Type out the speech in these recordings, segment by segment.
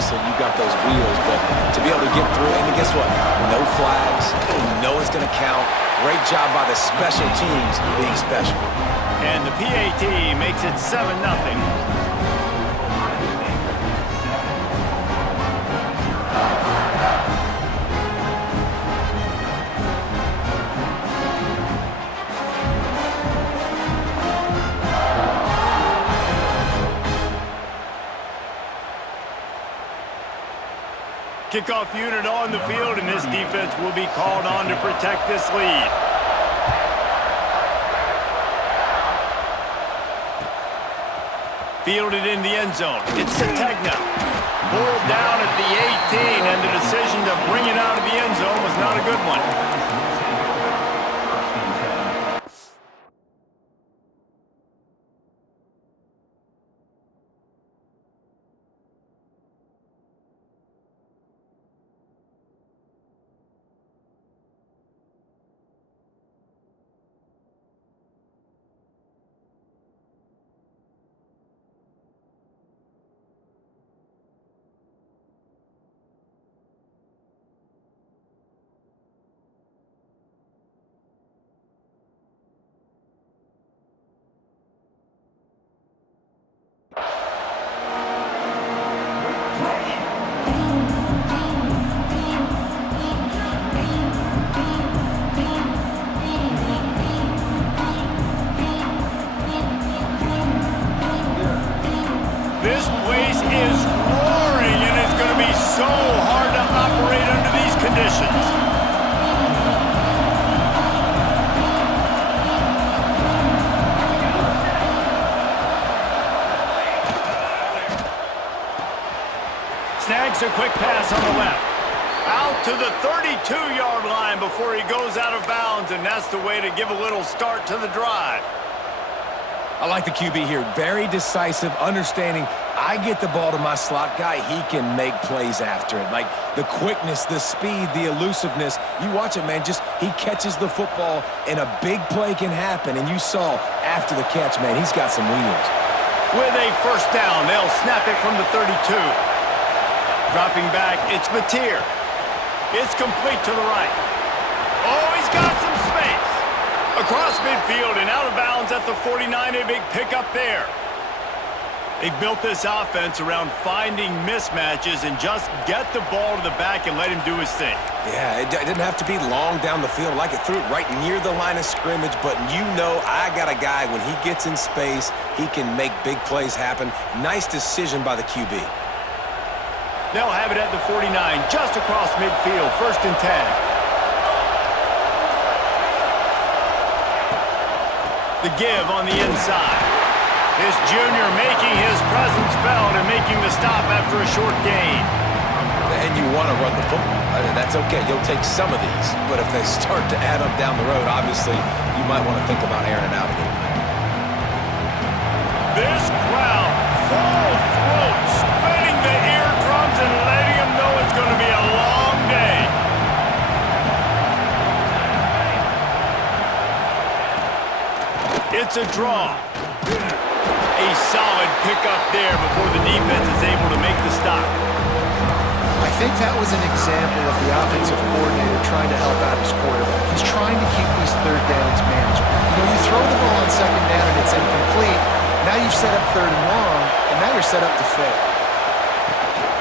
obviously you got those wheels, but to be able to get through, and guess what? No flags, you know it's going to count. Great job by the special teams being special. And the PAT makes it 7-0. Kickoff unit on the field, and this defense will be called on to protect this lead. Fielded in the end zone. It's Sategna. Pulled down at the 18, and the decision to bring it out of the end zone was not a good one. This place is roaring, and it's going to be so hard to operate under these conditions. Snags a quick pass on the left. Out to the 32-yard line before he goes out of bounds, and that's the way to give a little start to the drive. I like the QB here. Very decisive, understanding I get the ball to my slot guy, he can make plays after it. Like the quickness, the speed, the elusiveness. You watch it, man, just he catches the football and a big play can happen. And you saw after the catch, man, he's got some wheels. With a first down, they'll snap it from the 32. Dropping back, it's Mateer. It's complete to the right. Oh, he's got some space. Across midfield and out of bounds at the 49, a big pickup there. They've built this offense around finding mismatches and just get the ball to the back and let him do his thing. Yeah, it didn't have to be long down the field. Like it threw it right near the line of scrimmage, but you know I got a guy, when he gets in space, he can make big plays happen. Nice decision by the QB. They'll have it at the 49, just across midfield, 1st and 10. The give on the inside. This junior making his presence felt and making the stop after a short gain. And you want to run the football. That's okay. You'll take some of these. But if they start to add up down the road, obviously, you might want to think about airing it out a little bit. This crowd, full throat, spreading the eardrums and letting them know it's going to be a long day. It's a draw. A solid pickup there before the defense is able to make the stop. I think that was an example of the offensive coordinator trying to help out his quarterback. He's trying to keep these third downs manageable. You know, you throw the ball on second down and it's incomplete. Now you've set up third and long, and now you're set up to fail.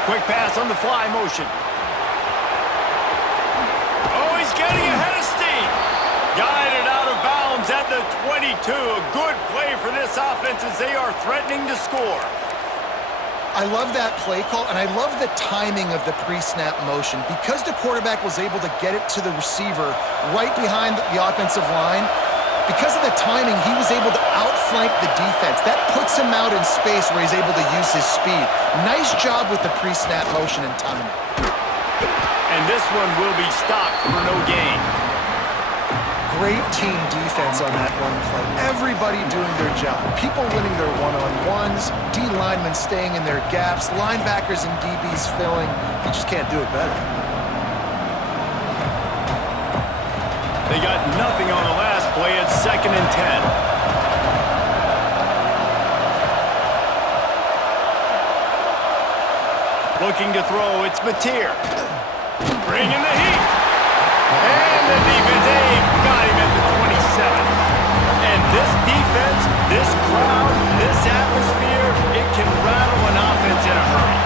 Quick pass on the fly motion. Oh, he's getting ahead of steam. Guided out of bounds at the 22. A good play for this offense as they are threatening to score. I love that play call, and I love the timing of the pre-snap motion. Because the quarterback was able to get it to the receiver right behind the offensive line, because of the timing, he was able to outflank the defense. That puts him out in space where he's able to use his speed. Nice job with the pre-snap motion and timing. And this one will be stopped for no gain. Great team defense on that run play. Everybody doing their job. People winning their one-on-ones, D linemen staying in their gaps, linebackers and DBs filling. You just can't do it better. They got nothing on the last play. It's 2nd and 10. Looking to throw, it's Mateer. Bringing the heat. And the defense, got him at the 27. And this defense, this crowd, this atmosphere, it can rattle an offense in a hurry.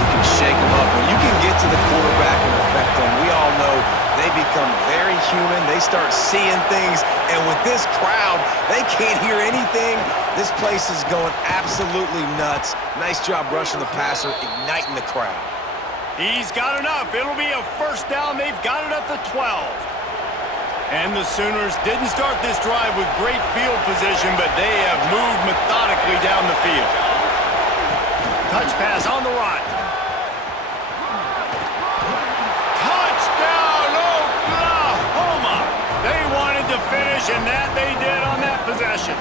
You can shake them up. When you can get to the quarterback and affect them, we all know they become very human. They start seeing things. And with this crowd, they can't hear anything. This place is going absolutely nuts. Nice job rushing the passer, igniting the crowd. He's got enough. It'll be a first down. They've got it at the 12. And the Sooners didn't start this drive with great field position, but they have moved methodically down the field. Touch pass on the right. Touchdown, Oklahoma! They wanted to finish, and that they did on that possession.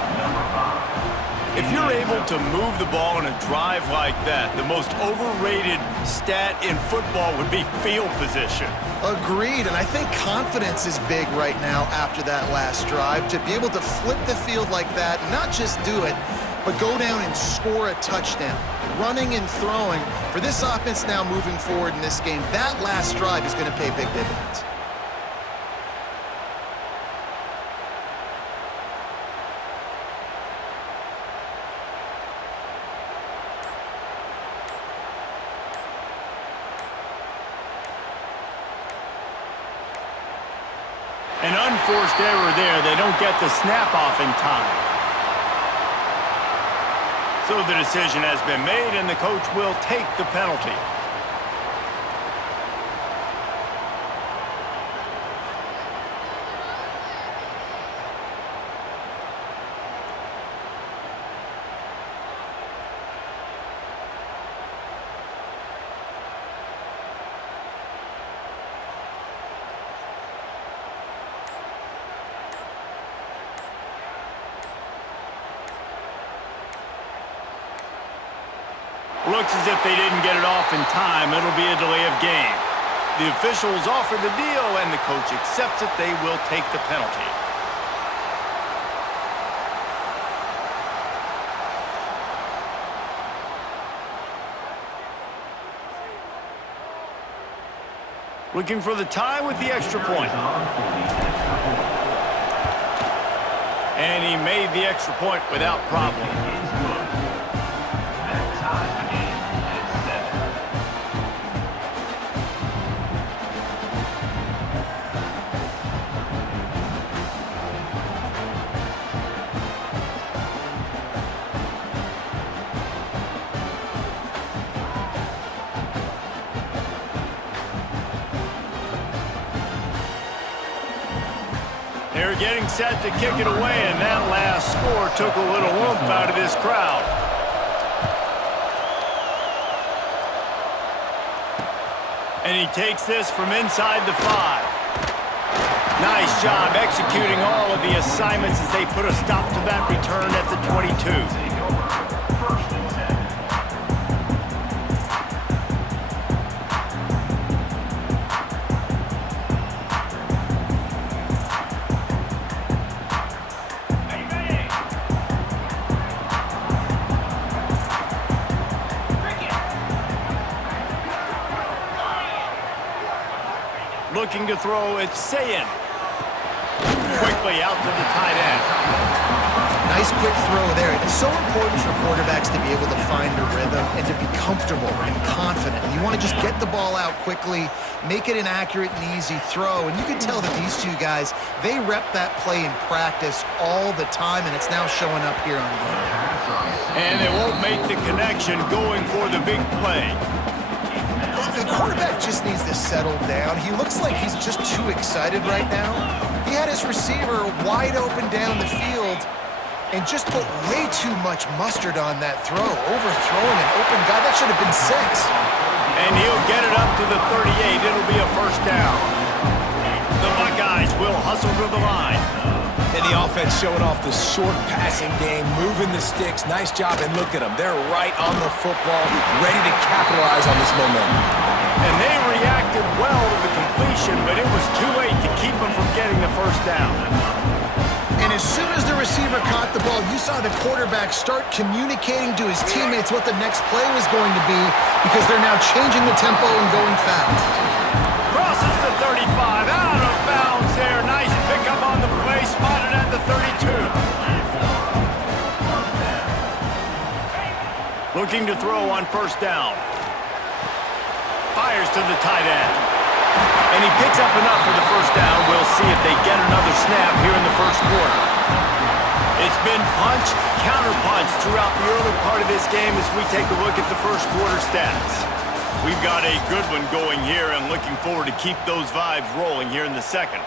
If you're able to move the ball in a drive like that, the most overrated stat in football would be field position. Agreed, and I think confidence is big right now after that last drive. To be able to flip the field like that, not just do it, but go down and score a touchdown. Running and throwing, for this offense now moving forward in this game, that last drive is going to pay big dividends. An unforced error there. They don't get the snap off in time. So the decision has been made, and the coach will take the penalty. Looks as if they didn't get it off in time. It'll be a delay of game. The officials offer the deal, and the coach accepts it. They will take the penalty. Looking for the tie with the extra point. And he made the extra point without problem. They're getting set to kick it away, and that last score took a little oomph out of this crowd. And he takes this from inside the 5. Nice job executing all of the assignments as they put a stop to that return at the 22. Looking to throw, it's Sayin. Quickly out to the tight end. Nice quick throw there. It's so important for quarterbacks to be able to find a rhythm and to be comfortable and confident. You want to just get the ball out quickly, make it an accurate and easy throw. And you can tell that these two guys, they rep that play in practice all the time, and it's now showing up here on game day. And they won't make the connection going for the big play. The quarterback just needs to settle down. He looks like he's just too excited right now. He had his receiver wide open down the field and just put way too much mustard on that throw, overthrowing an open guy. That should have been 6. And he'll get it up to the 38. It'll be a first down. The Buckeyes will hustle to the line. And the offense showing off the short passing game, moving the sticks. Nice job, and look at them. They're right on the football, ready to capitalize on this momentum. And they reacted well to the completion, but it was too late to keep them from getting the first down. And And as soon as the receiver caught the ball, you saw the quarterback start communicating to his teammates what the next play was going to be because they're now changing the tempo and going fast. Crosses the 35, out of bounds there. Nice pickup on the play, spotted at the 32. Looking to throw on first down. Fires to the tight end. And he picks up enough for the first down. We'll see if they get another snap here in the first quarter. It's been punch, counter-punch throughout the early part of this game as we take a look at the first quarter stats. We've got a good one going here and looking forward to keep those vibes rolling here in the second.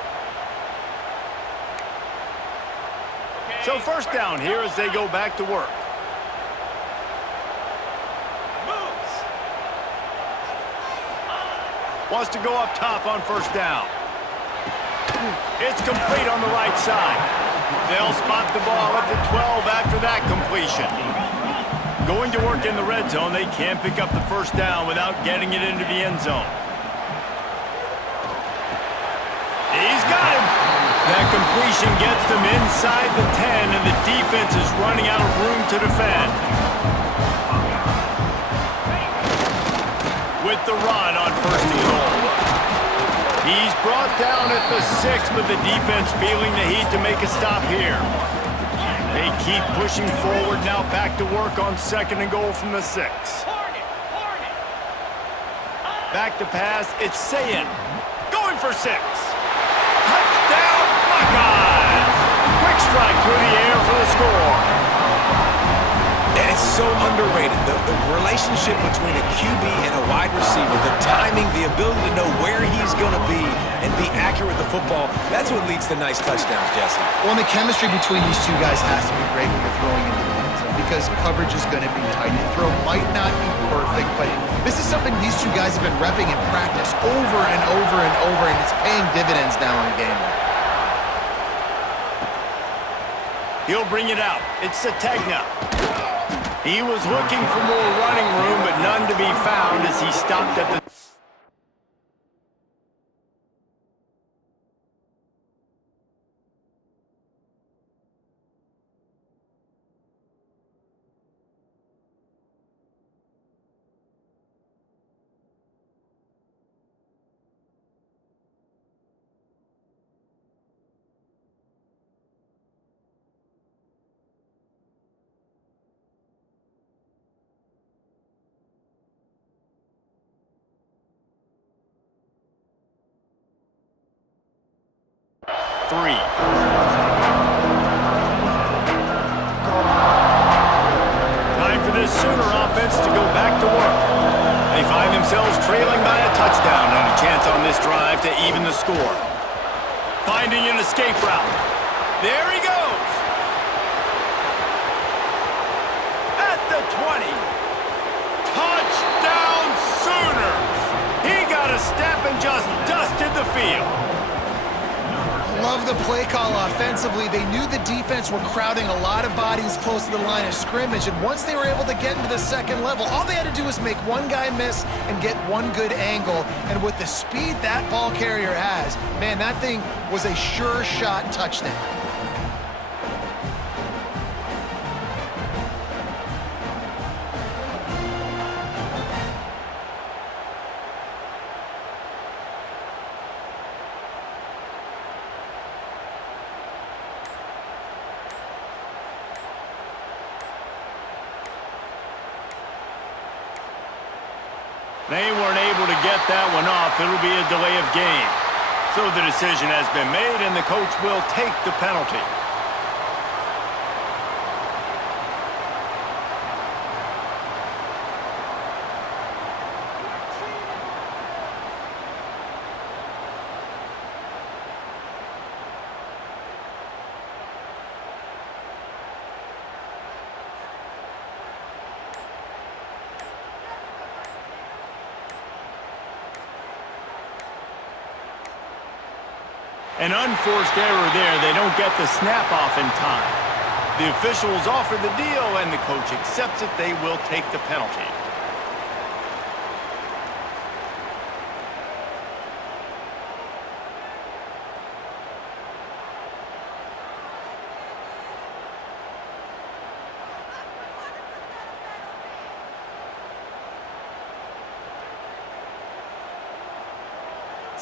So first down here as they go back to work. Wants to go up top on first down. It's complete on the right side. They'll spot the ball at the 12 after that completion. Going to work in the red zone, they can't pick up the first down without getting it into the end zone. He's got him. That completion gets them inside the 10, and the defense is running out of room to defend. With the run on first and goal. He's brought down at the 6, but the defense feeling the heat to make a stop here. They keep pushing forward, now back to work on second and goal from the 6. Back to pass, it's Sayin. Going for 6. Touchdown, Buckeyes! Quick strike through the air for the score. And it's so underrated. The relationship between a QB and a wide receiver, the timing, the ability to know where he's going to be and be accurate with the football, that's what leads to nice touchdowns, Jesse. Well, and the chemistry between these two guys has to be great when you're throwing into the end zone because coverage is going to be tight. The throw might not be perfect, but this is something these two guys have been repping in practice over and over and over, and it's paying dividends now in game. He'll bring it out. It's Sategna. He was looking for more running room, but none to be found as he stopped at the... Time for this Sooner offense to go back to work. They find themselves trailing by a touchdown and a chance on this drive to even the score. Finding an escape route. There he goes. At the 20. Touchdown Sooners. He got a step and just dusted the field. Love the play call offensively. They knew the defense were crowding a lot of bodies close to the line of scrimmage, and once they were able to get into the second level, all they had to do was make one guy miss and get one good angle, and with the speed that ball carrier has, man, that thing was a sure shot touchdown. They weren't able to get that one off. It'll be a delay of game. So the decision has been made, and the coach will take the penalty. An unforced error there. They don't get the snap off in time. The officials offer the deal, and the coach accepts it. They will take the penalty.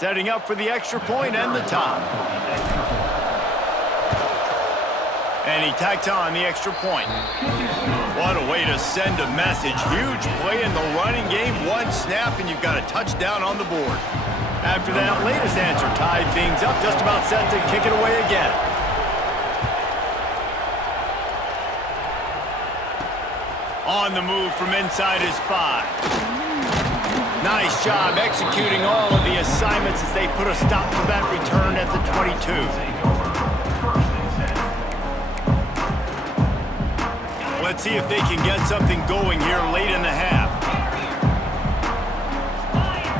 setting up for the extra point and the tie. And he tacks on the extra point. What a way to send a message. Huge play in the running game. One snap, and you've got a touchdown on the board. After that latest answer tied things up, just about set to kick it away again. On the move from inside his 5. Nice job executing all of the assignments as they put a stop to that return at the 22. Let's see if they can get something going here late in the half.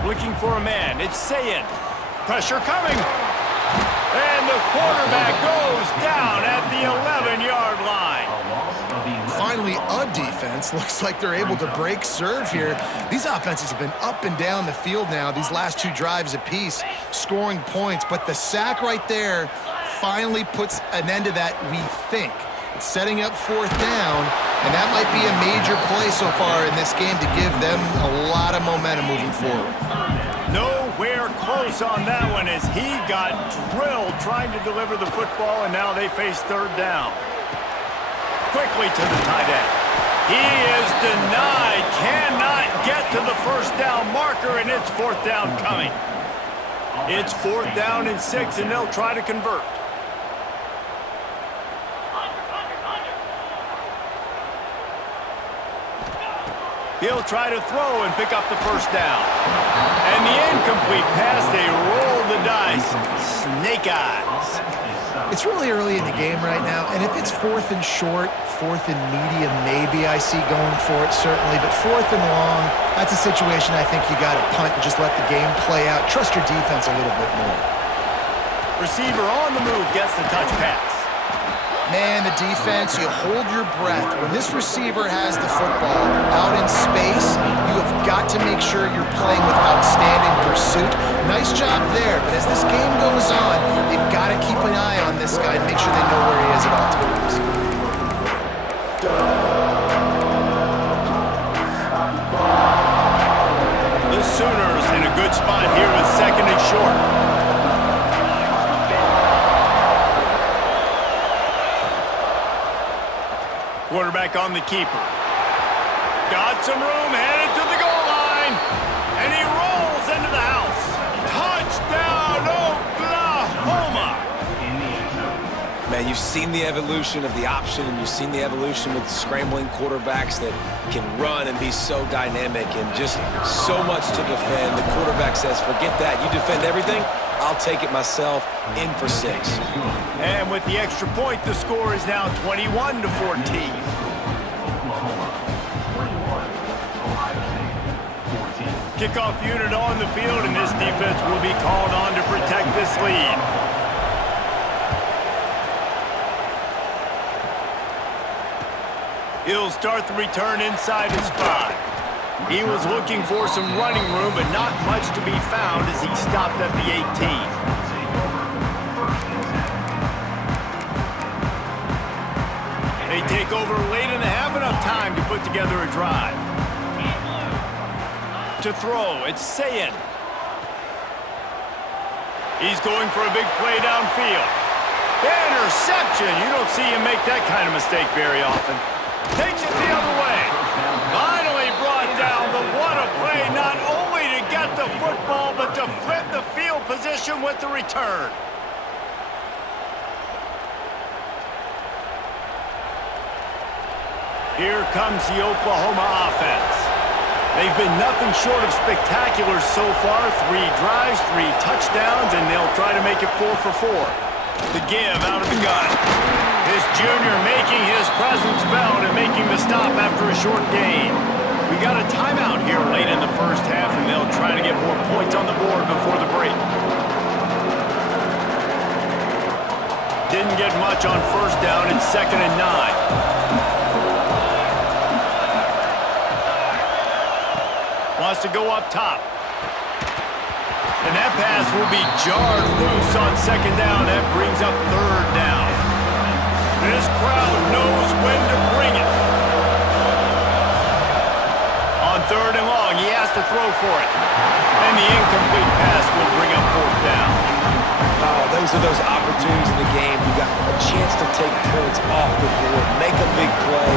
Looking for a man. It's Sayin. Pressure coming. And the quarterback goes down at the 11-yard line. Finally, a defense. Looks like they're able to break serve here. These offenses have been up and down the field now, these last 2 drives apiece, scoring points. But the sack right there finally puts an end to that, we think. It's setting up 4th down, and that might be a major play so far in this game to give them a lot of momentum moving forward. Nowhere close on that one as he got drilled trying to deliver the football, and now they face 3rd down. Quickly to the tight end. He is denied, cannot get to the 1st down marker, and it's 4th down coming. It's 4th down and 6, and they'll try to convert. He'll try to throw and pick up the 1st down. And the incomplete pass, they roll the dice. Snake eyes. It's really early in the game right now, and if it's 4th and short, 4th and medium, maybe I see going for it, certainly. But 4th and long, that's a situation I think you got to punt and just let the game play out. Trust your defense a little bit more. Receiver on the move gets the touch pass. Man, the defense, you hold your breath. When this receiver has the football out in space, you have got to make sure you're playing with outstanding pursuit. Nice job there, but as this game goes on, they've got to keep an eye on this guy and make sure they know where he is at all times. The Sooners in a good spot here with 2nd and short. Quarterback on the keeper. Got some room, headed to the goal line. And he rolls into the house. Touchdown, Oklahoma! Man, you've seen the evolution of the option, and you've seen the evolution with scrambling quarterbacks that can run and be so dynamic and just so much to defend. The quarterback says, forget that. You defend everything, I'll take it myself. In for 6. And with the extra point, the score is now 21-14. Kickoff unit on the field, and this defense will be called on to protect this lead. He'll start the return inside his 5. He was looking for some running room, but not much to be found as he stopped at the 18. They take over late in the half, enough time to put together a drive. To throw, it's Sayin. He's going for a big play downfield. Interception! You don't see him make that kind of mistake very often. Takes it the other way. Finally brought down, but what a play, not only to get the football, but to flip the field position with the return. Here comes the Oklahoma offense. They've been nothing short of spectacular so far. 3 drives, 3 touchdowns, and they'll try to make it 4 for 4. The give out of the gun. This junior making his presence felt and making the stop after a short gain. We got a timeout here late in the 1st half, and they'll try to get more points on the board before the break. Didn't get much on 1st down. It's 2nd and 9. Wants to go up top. And that pass will be jarred loose on 2nd down. That brings up 3rd down. This crowd knows when to bring it. On 3rd and long, he has to throw for it. And the incomplete pass will bring up fourth down. Oh, those are those opportunities in the game. You got a chance to take points off the board, make a big play,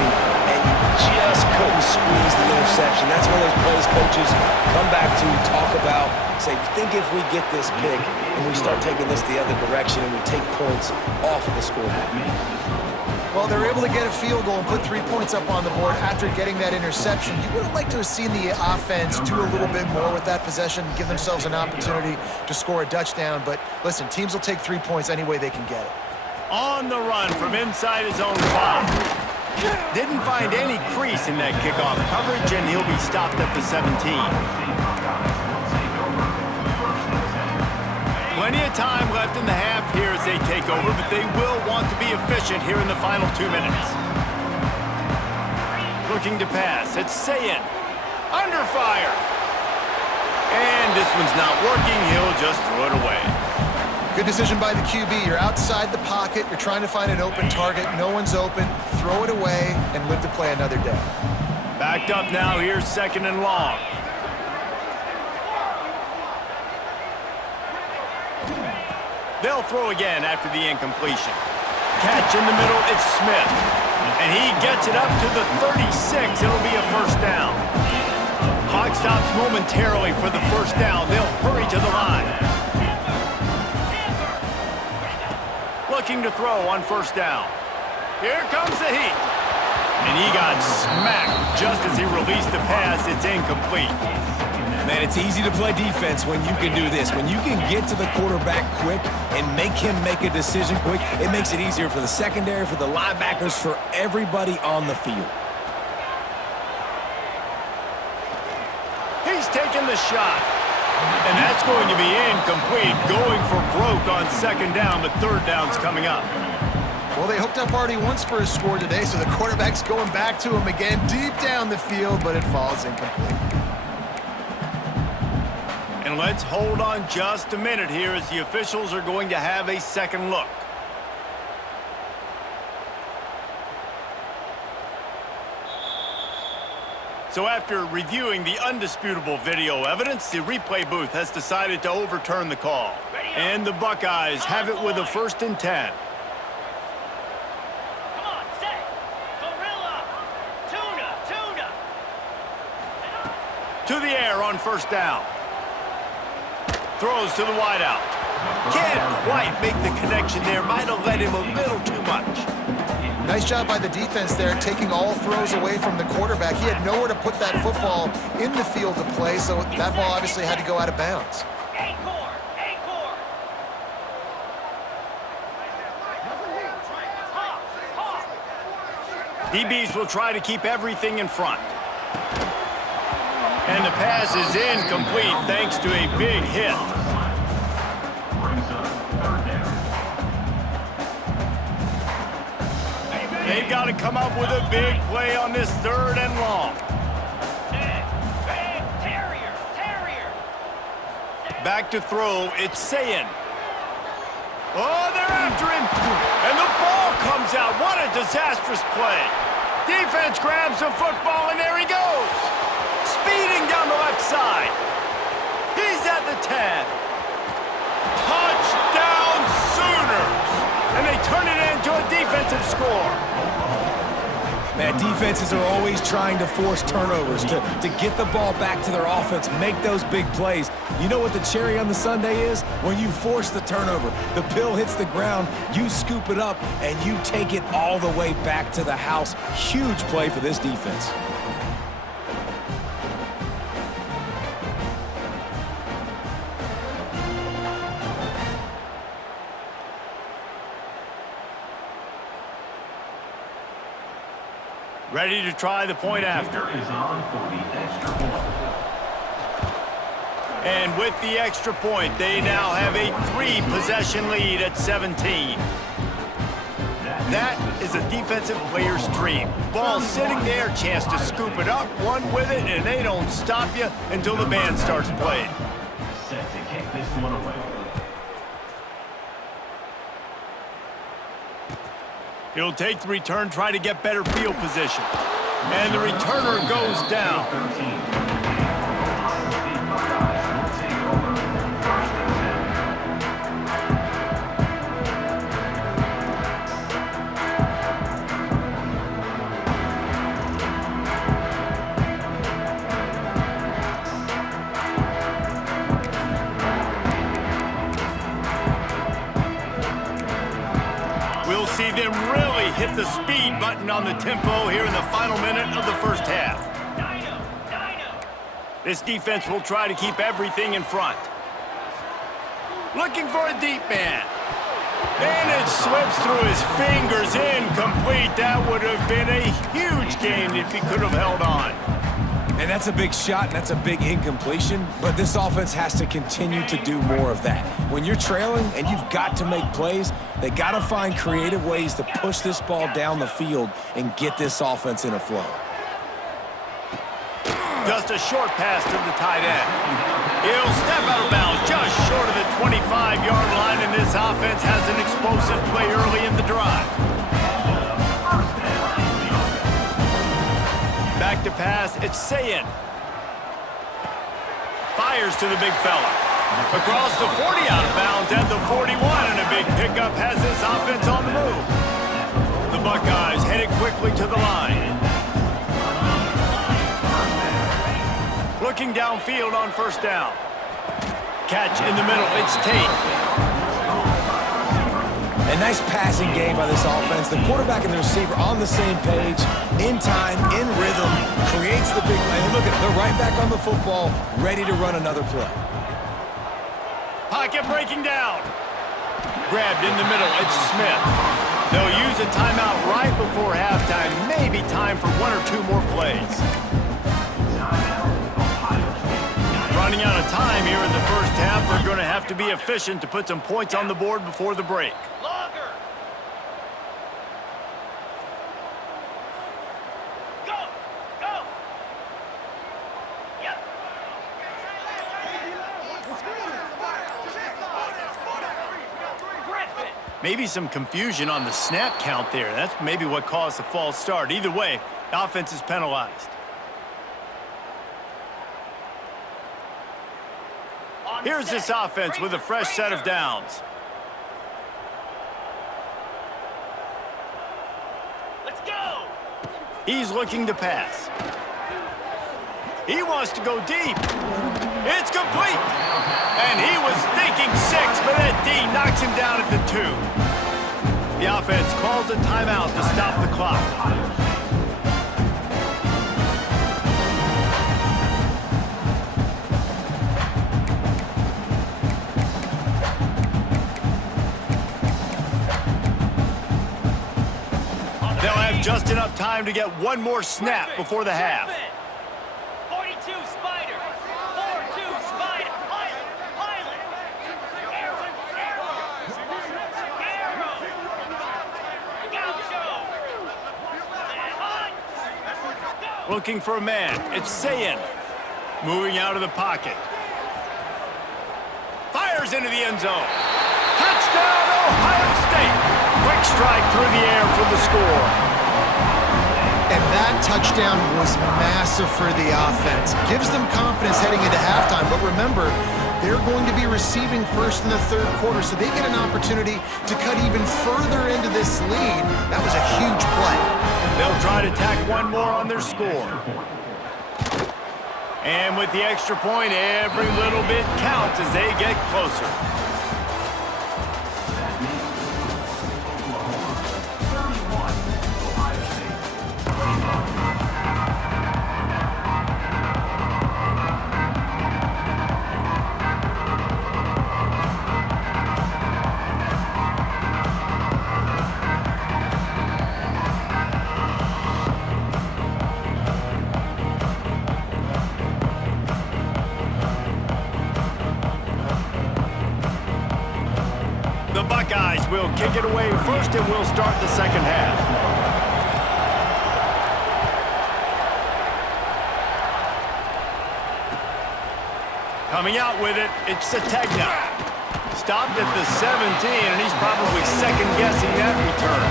and you just couldn't squeeze the interception. That's one of those plays coaches come back to, talk about, say, think if we get this pick and we start taking this the other direction and we take points off of the scoreboard. Well, they're able to get a field goal and put 3 points up on the board after getting that interception. You would have liked to have seen the offense do a little bit more with that possession, give themselves an opportunity to score a touchdown. But listen, teams will take 3 points any way they can get it. On the run from inside his own 5. Didn't find any crease in that kickoff coverage, and he'll be stopped at the 17. Plenty of time left in the half here as they take over, but they will want to be efficient here in the final 2 minutes. Looking to pass. It's Sayin. Under fire. And this one's not working. He'll just throw it away. Good decision by the QB. You're outside the pocket. You're trying to find an open target. No one's open. Throw it away and live to play another day. Backed up now. Here's 2nd and long. They'll throw again after the incompletion. Catch in the middle, it's Smith. And he gets it up to the 36. It'll be a first down. Clock stops momentarily for the first down. They'll hurry to the line. Looking to throw on first down. Here comes the heat. And he got smacked just as he released the pass. It's incomplete. Man, it's easy to play defense when you can do this. When you can get to the quarterback quick and make him make a decision quick, it makes it easier for the secondary, for the linebackers, for everybody on the field. He's taking the shot. And that's going to be incomplete. Going for broke on 2nd down, but 3rd down's coming up. Well, they hooked up already once for a score today, so the quarterback's going back to him again deep down the field, but it falls incomplete. And let's hold on just a minute here as the officials are going to have a second look. So after reviewing the undisputable video evidence, the replay booth has decided to overturn the call. And the Buckeyes have it with a 1st and 10. Come on, set. Gorilla. Tuna. To the air on first down. Throws to the wideout. Can't quite make the connection there. Might have led him a little too much. Nice job by the defense there, taking all throws away from the quarterback. He had nowhere to put that football in the field to play, so that ball obviously had to go out of bounds. Acorn. DBs will try to keep everything in front. And the pass is incomplete thanks to a big hit. They've got to come up with a big play on this 3rd and long. Terrier. Back to throw, it's Sayin. Oh, they're after him. And the ball comes out. What a disastrous play. Defense grabs the football, and there he goes. Speeding down the left side. He's at the 10. Touchdown Sooners. And they turn it into a defensive score. Man, defenses are always trying to force turnovers, to get the ball back to their offense, make those big plays. You know what the cherry on the sundae is? When you force the turnover, the pill hits the ground, you scoop it up, and you take it all the way back to the house. Huge play for this defense. Ready to try the point after. And with the extra point, they now have a 3-possession lead at 17. That is a defensive player's dream. Ball sitting there, chance to scoop it up, run with it, and they don't stop you until the band starts playing. Set to kick this one away. He'll take the return, try to get better field position. And the returner goes down. hit the speed button on the tempo here in the final minute of the first half. This defense will try to keep everything in front. Looking for a deep man. And it slips through his fingers, incomplete. That would have been a huge gain if he could have held on. And that's a big shot, and that's a big incompletion, but this offense has to continue to do more of that. When you're trailing and you've got to make plays, they got to find creative ways to push this ball down the field and get this offense in a flow. Just a short pass to the tight end. He'll step out of bounds just short of the 25-yard line, and this offense has an explosive play early in the drive. Back to pass, it's Sayin. Fires to the big fella. Across the 40 out of bounds at the 41, and a big pickup has this offense on the move. The Buckeyes headed quickly to the line. Looking downfield on first down. Catch in the middle, it's Tate. A nice passing game by this offense. The quarterback and the receiver on the same page, in time, in rhythm, creates the big play. And look at it, they're right back on the football, ready to run another play. Pocket breaking down. Grabbed in the middle, it's Smith. They'll use a timeout right before halftime. Maybe time for one or two more plays. Running out of time here in the first half. They're going to have to be efficient to put some points on the board before the break. Longer. Go. Go. Yep. Griffin. Maybe some confusion on the snap count there. That's maybe what caused the false start. Either way, the offense is penalized. Here's this offense with a fresh set of downs. Let's go. He's looking to pass. He wants to go deep. It's complete. And he was thinking 6, but that D knocks him down at the 2. The offense calls a timeout to stop the clock. Just enough time to get one more snap before the half. 42 Spider. 4-2 Spider. Pilot. Pilot. Arrow. Arrow. Gaucho. And hunt. Looking for a man. It's Sayin. Moving out of the pocket. Fires into the end zone. Touchdown, Ohio State. Quick strike through the air for the score. And that touchdown was massive for the offense. Gives them confidence heading into halftime. But remember, they're going to be receiving first in the third quarter, so they get an opportunity to cut even further into this lead. That was a huge play. They'll try to tack one more on their score. And with the extra point, every little bit counts as they get closer. Buckeyes will kick it away first, and we'll start the second half. Coming out with it, it's Sategna. Stopped at the 17, and he's probably second-guessing that return.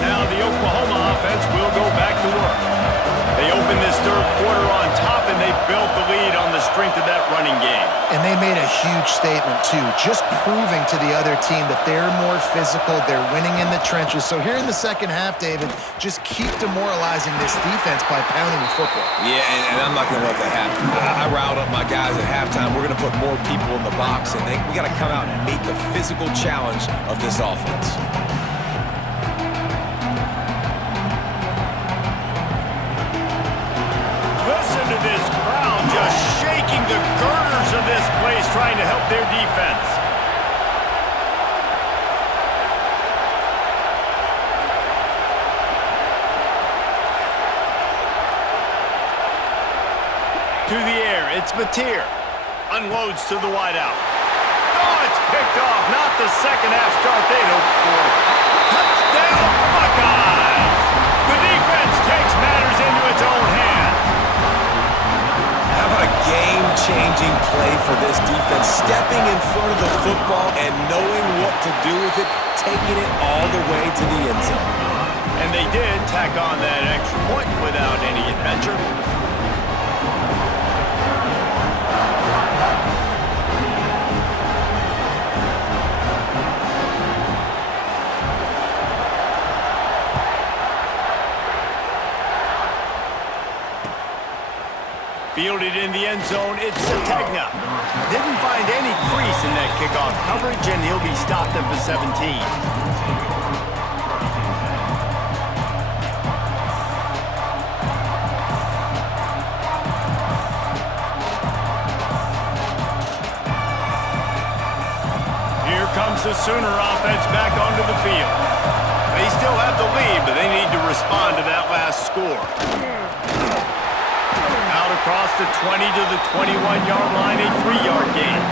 Now the Oklahoma offense will go back to work. They open this third quarter on top, and they built the lead on the string strength of that running game. And they made a huge statement, too, just proving to the other team that they're more physical, they're winning in the trenches. So here in the second half, David, just keep demoralizing this defense by pounding the football. Yeah, and I'm not going to let that happen. I riled up my guys at halftime. We're going to put more people in the box, and we got to come out and meet the physical challenge of this offense. Listen to this crowd just shaking the girders of this place, trying to help their defense. To the air, it's Mateer. Unloads to the wideout. Oh, it's picked off. Not the second half start they'd hoped for. Touchdown, Buckeyes! The defense takes matters into its own hands. How about a game-changing play for this defense? Stepping in front of the football and knowing what to do with it, taking it all the way to the end zone. And they did tack on that extra point without any adventure. Fielded in the end zone, it's Sategna. Didn't find any crease in that kickoff coverage, and he'll be stopped at the 17. Here comes the Sooner offense back onto the field. They still have the lead, but they need to respond to that last score. Out across the 20 to the 21-yard line, a 3-yard gain.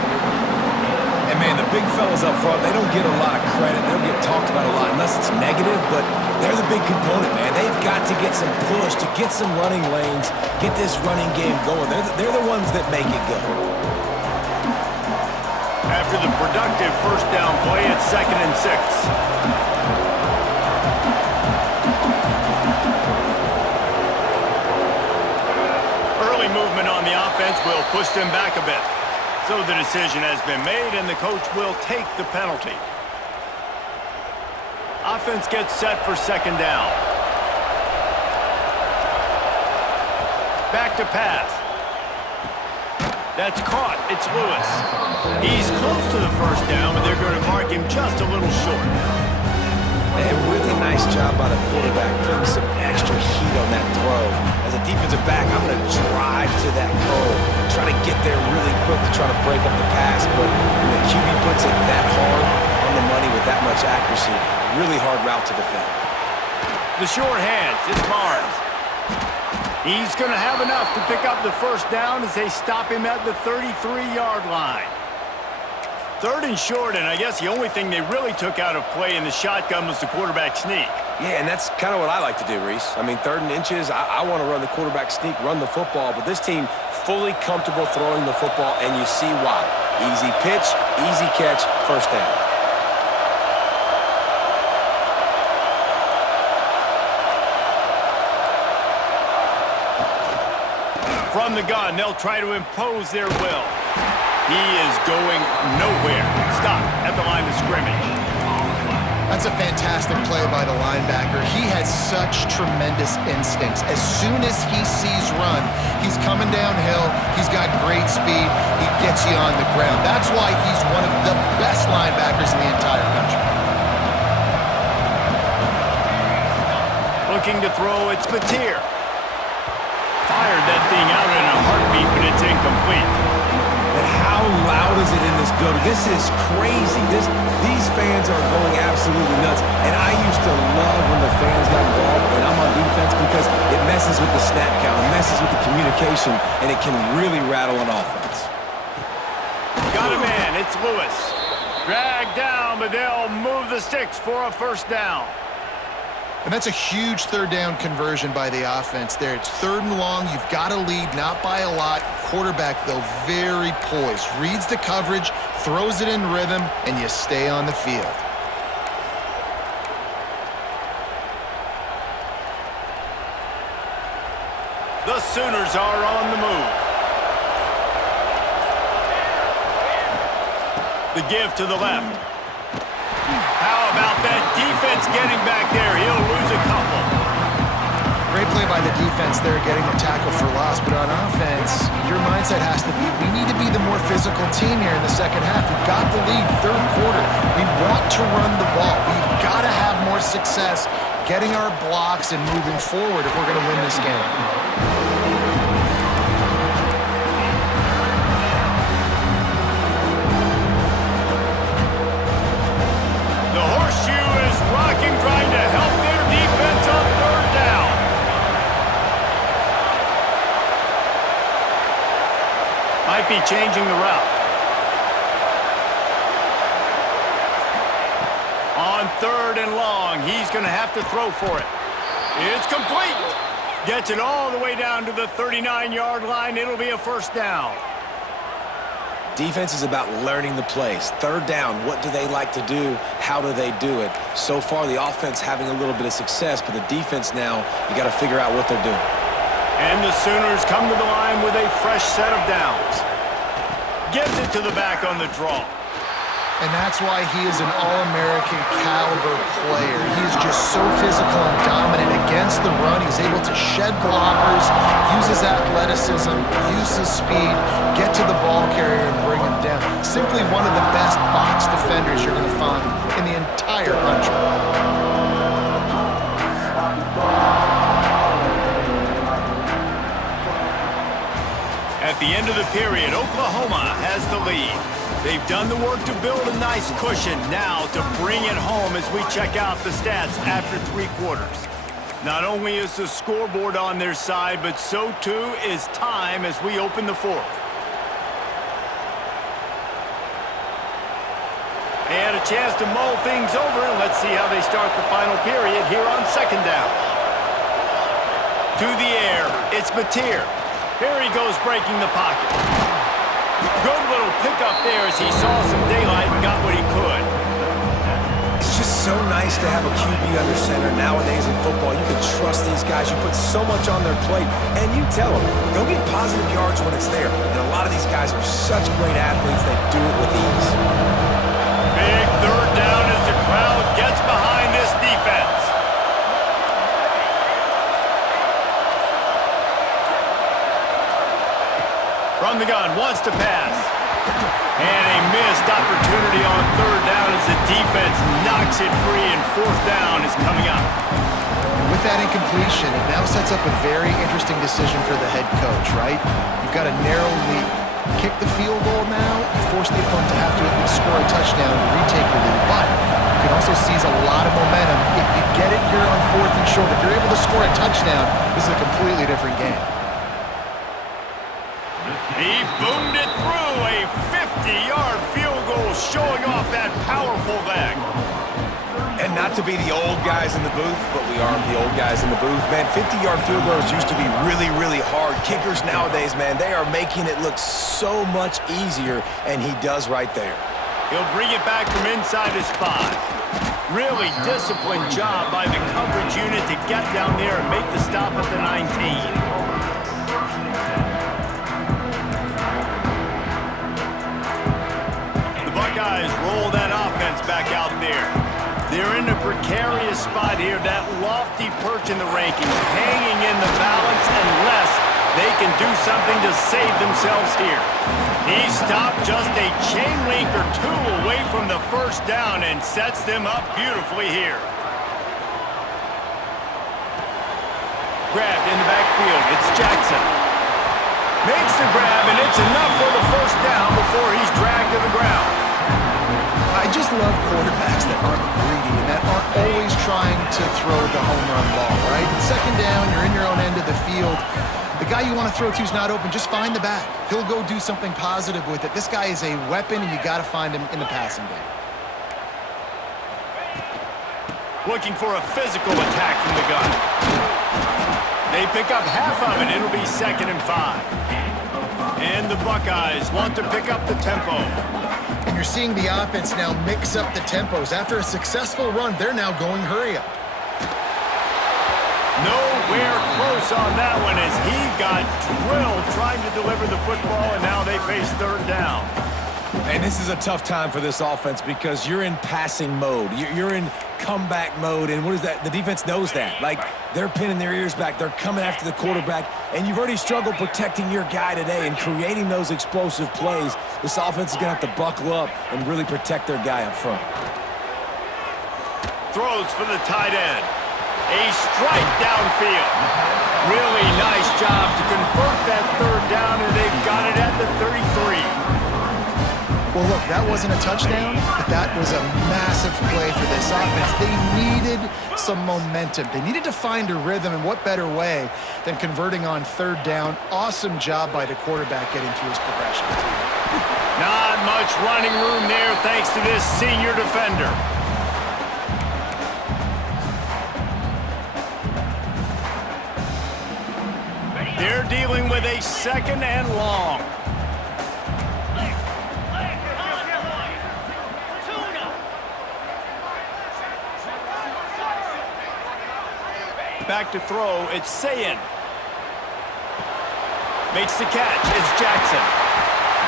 And, man, the big fellas up front, they don't get a lot of credit. They don't get talked about a lot unless it's negative, but they're the big component, man. They've got to get some push, to get some running lanes, get this running game going. They're the ones that make it go. After the productive first down play, it's 2nd and 6. Movement on the offense will push them back a bit. So the decision has been made, and the coach will take the penalty. Offense gets set for 2nd down. Back to pass. That's caught. It's Lewis. He's close to the first down, but they're going to mark him just a little short. A really nice job by the quarterback, putting some extra heat on that throw. As a defensive back, I'm going to drive to that goal, try to get there really quick to try to break up the pass, but when the QB puts it that hard on the money with that much accuracy, really hard route to defend. The short hands, it's Barnes. He's going to have enough to pick up the first down as they stop him at the 33-yard line. 3rd and short, and I guess the only thing they really took out of play in the shotgun was the quarterback sneak. Yeah, and that's kind of what I like to do, Reese. I mean, 3rd and inches, I want to run the quarterback sneak, run the football, but this team fully comfortable throwing the football, and you see why. Easy pitch, easy catch, first down. From the gun, they'll try to impose their will. He is going nowhere. Stop at the line of scrimmage. That's a fantastic play by the linebacker. He has such tremendous instincts. As soon as he sees run, he's coming downhill. He's got great speed. He gets you on the ground. That's why he's one of the best linebackers in the entire country. Looking to throw, it's Mateer. Fired that thing out in a heartbeat, but it's incomplete. But how loud is it in this building? This is crazy. These fans are going absolutely nuts. And I used to love when the fans got involved when I'm on defense because it messes with the snap count, it messes with the communication, and it can really rattle an offense. Got a man. It's Lewis. Dragged down, but they'll move the sticks for a first down. And that's a huge 3rd down conversion by the offense there. It's 3rd and long. You've got to lead, not by a lot. Quarterback, though, very poised. Reads the coverage, throws it in rhythm, and you stay on the field. The Sooners are on the move. The give to the left. How about that defense getting back there? He'll lose a couple. Great play by the defense there, getting the tackle for loss. But on offense, your mindset has to be, we need to be the more physical team here in the second half. We've got the lead, third quarter. We want to run the ball. We've got to have more success getting our blocks and moving forward if we're going to win this game. The horseshoe is rocking, trying to help their defense on third down. Might be changing the route. On third and long, he's going to have to throw for it. It's complete. Gets it all the way down to the 39-yard line. It'll be a first down. Defense is about learning the plays. Third down, what do they like to do? How do they do it? So far, the offense having a little bit of success, but the defense now, you got to figure out what they're doing. And the Sooners come to the line with a fresh set of downs. Gives it to the back on the draw. And that's why he is an All-American caliber player. He's just so physical and dominant against the run. He's able to shed blockers, use his athleticism, use his speed, get to the ball carrier and bring him down. Simply one of the best box defenders you're going to find in the entire country. At the end of the period, Oklahoma has the lead. They've done the work to build a nice cushion now to bring it home as we check out the stats after 3 quarters. Not only is the scoreboard on their side, but so too is time as we open the fourth. They had a chance to mull things over, and let's see how they start the final period here on second down. To the air, it's Mateer. Here he goes breaking the pocket. Good little pickup there as he saw some daylight and got what he could. It's just so nice to have a QB under center nowadays in football. You can trust these guys. You put so much on their plate, and you tell them, go get positive yards when it's there. And a lot of these guys are such great athletes that do it with ease. Big third down as the crowd gets behind this defense. From the gun, wants to pass. And a missed opportunity on third down as the defense knocks it free, and fourth down is coming up. And with that incompletion, it now sets up a very interesting decision for the head coach, right? You've got a narrow lead. Kick the field goal now, you force the opponent to have to at least score a touchdown to retake the lead. But you can also seize a lot of momentum. If you get it here on fourth and short, if you're able to score a touchdown, this is a completely different game. He boomed it through, a 50-yard field goal showing off that powerful leg. And not to be the old guys in the booth, but we are the old guys in the booth. Man, 50-yard field goals used to be really, really hard. Kickers nowadays, man, they are making it look so much easier, and he does right there. He'll bring it back from inside his 5. Really disciplined job by the coverage unit to get down there and make the stop at the 19. Buckeyes roll that offense back out there. They're in a precarious spot here, that lofty perch in the rankings, hanging in the balance unless they can do something to save themselves here. He stopped just a chain link or 2 away from the first down and sets them up beautifully here. Grabbed in the backfield, it's Jackson. Makes the grab, and it's enough for the first down before he's dragged to the ground. I just love quarterbacks that aren't greedy and that aren't always trying to throw the home run ball, right? Second down, you're in your own end of the field. The guy you want to throw to is not open. Just find the back. He'll go do something positive with it. This guy is a weapon, and you got to find him in the passing game. Looking for a physical attack from the gun. They pick up half of it. It'll be 2nd and 5. And the Buckeyes want to pick up the tempo. And you're seeing the offense now mix up the tempos. After a successful run, they're now going hurry up. Nowhere close on that one as he got drilled trying to deliver the football, and now they face third down. And this is a tough time for this offense because you're in passing mode. You're in comeback mode, and what is that? The defense knows that. Like, they're pinning their ears back. They're coming after the quarterback, and you've already struggled protecting your guy today and creating those explosive plays. This offense is going to have to buckle up and really protect their guy up front. Throws for the tight end. A strike downfield. Really nice job to convert that third down, and they've got it at the 33. Well, look, that wasn't a touchdown, but that was a massive play for this offense. They needed some momentum. They needed to find a rhythm, and what better way than converting on third down. Awesome job by the quarterback getting through his progression. Not much running room there thanks to this senior defender. They're dealing with a second and long. Back to throw, it's Sayin. Makes the catch, it's Jackson.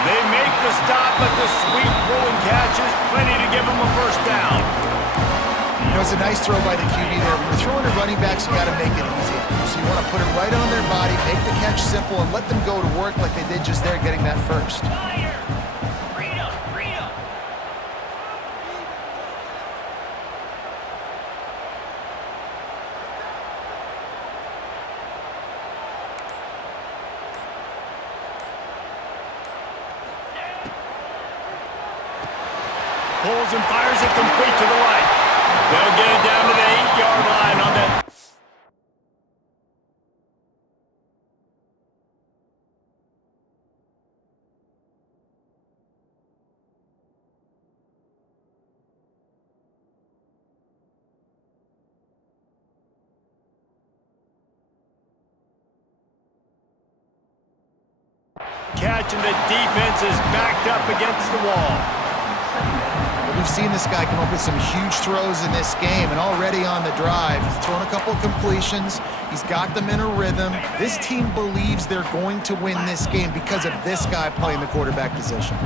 They make the stop, but the sweet throwing catch is plenty to give them a first down. You know, it's a nice throw by the QB there. When you're throwing to running backs, you got to make it easy. So you want to put it right on their body, make the catch simple, and let them go to work like they did just there, getting that first. Fire! Freedom! Freedom! Pulls and fires it complete to the right. They'll get it down to the 8-yard line on that. Catch, and the defense is backed up against the wall. We've seen this guy come up with some huge throws in this game, and already on the drive, he's thrown a couple of completions. He's got them in a rhythm. This team believes they're going to win this game because of this guy playing the quarterback position.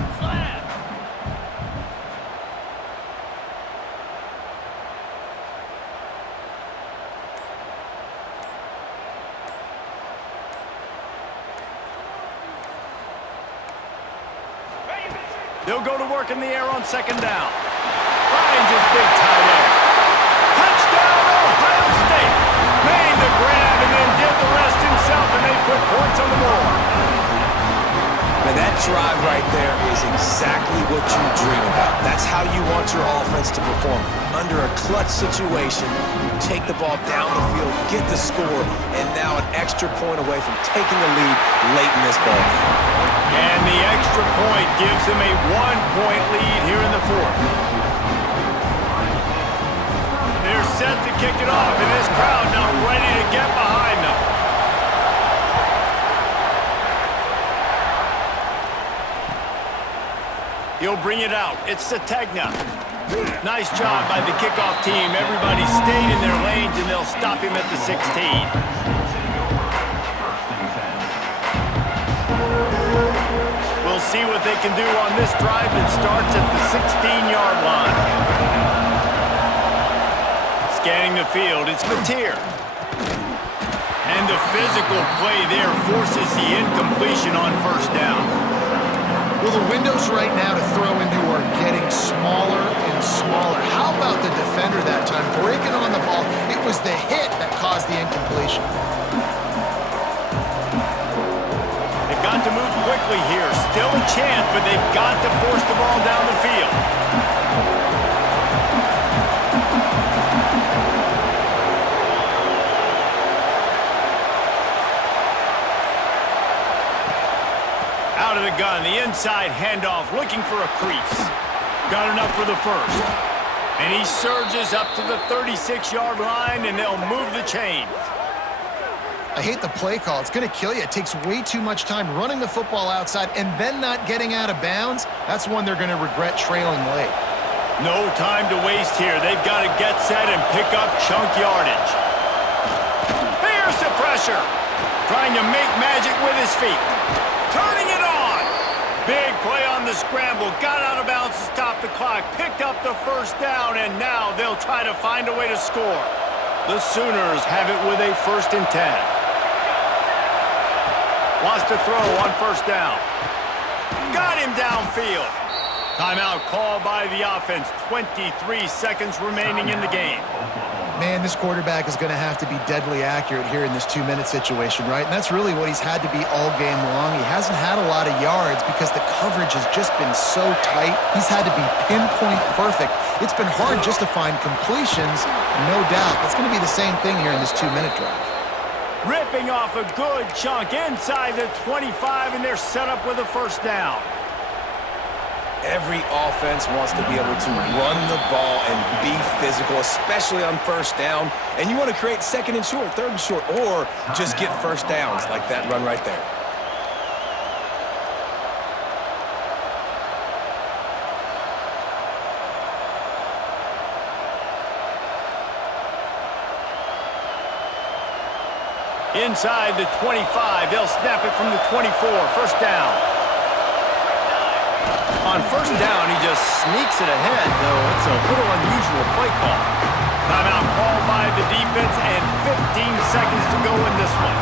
They'll go to work in the air on second down. Finds his big tight end. Touchdown, Ohio State! Made the grab and then did the rest himself, and they put points on the board. And that drive right there is exactly what you dream about. That's how you want your offense to perform. Under a clutch situation, you take the ball down the field, get the score, and now an extra point away from taking the lead late in this ball game. And the extra point gives them a 1-point lead here in the fourth. They're set to kick it off, and this crowd now ready to get behind them. He'll bring it out. It's Sategna. Nice job by the kickoff team. Everybody stayed in their lanes, and they'll stop him at the 16. We'll see what they can do on this drive that starts at the 16-yard line. Scanning the field, it's Mateer. And the physical play there forces the incompletion on first down. Well, the windows right now to throw into are getting smaller and smaller. How about the defender that time breaking on the ball? It was the hit that caused the incompletion. They've got to move quickly here. Still a chance, but they've got to force the ball down the field. Out of the gun, the inside handoff, looking for a crease. Got enough for the first. And he surges up to the 36-yard line, and they'll move the chains. I hate the play call. It's going to kill you. It takes way too much time running the football outside and then not getting out of bounds. That's one they're going to regret trailing late. No time to waste here. They've got to get set and pick up chunk yardage. Here's the pressure. Trying to make magic with his feet. Turning it on. Big play on the the scramble, got out of bounds to stop the clock, picked up the first down, and now they'll try to find a way to score. The Sooners have it with a 1st and 10. Wants to throw on first down. Got him downfield. Timeout called by the offense. 23 seconds remaining in the game. Man, this quarterback is going to have to be deadly accurate here in this 2-minute situation, right? And that's really what he's had to be all game long. He hasn't had a lot of yards because the coverage has just been so tight. He's had to be pinpoint perfect. It's been hard just to find completions, no doubt. That's going to be the same thing here in this 2-minute drive. Ripping off a good chunk inside the 25, and they're set up with a first down. Every offense wants to be able to run the ball and be physical, especially on first down. And you want to create 2nd and short, 3rd and short, or just get first downs like that run right there. Inside the 25, they'll snap it from the 24, first down. On first down, he just sneaks it ahead, though it's a little unusual play call. Timeout called by the defense, and 15 seconds to go in this one.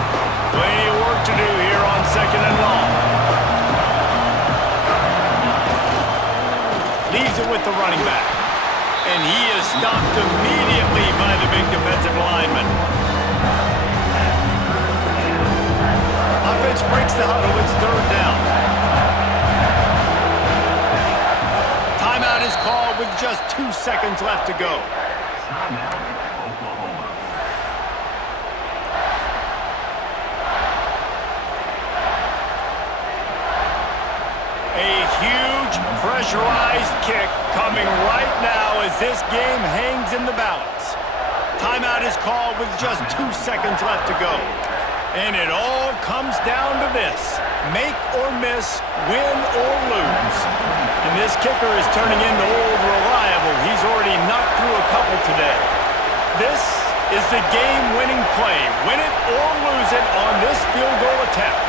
Plenty of work to do here on 2nd and long. Leaves it with the running back. And he is stopped immediately by the big defensive lineman. Offense breaks the huddle. It's 3rd down. Timeout is called with just 2 seconds left to go. A huge pressurized kick coming right now as this game hangs in the balance. Timeout is called with just 2 seconds left to go. And it all comes down to this: make or miss, win or lose. And this kicker is turning into old reliable. He's already knocked through a couple today. This is the game-winning play. Win it or lose it on this field goal attempt.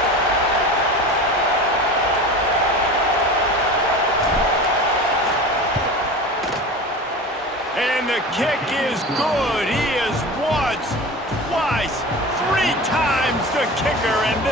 And the kick is good. He is once, twice, 3 times the kicker, and this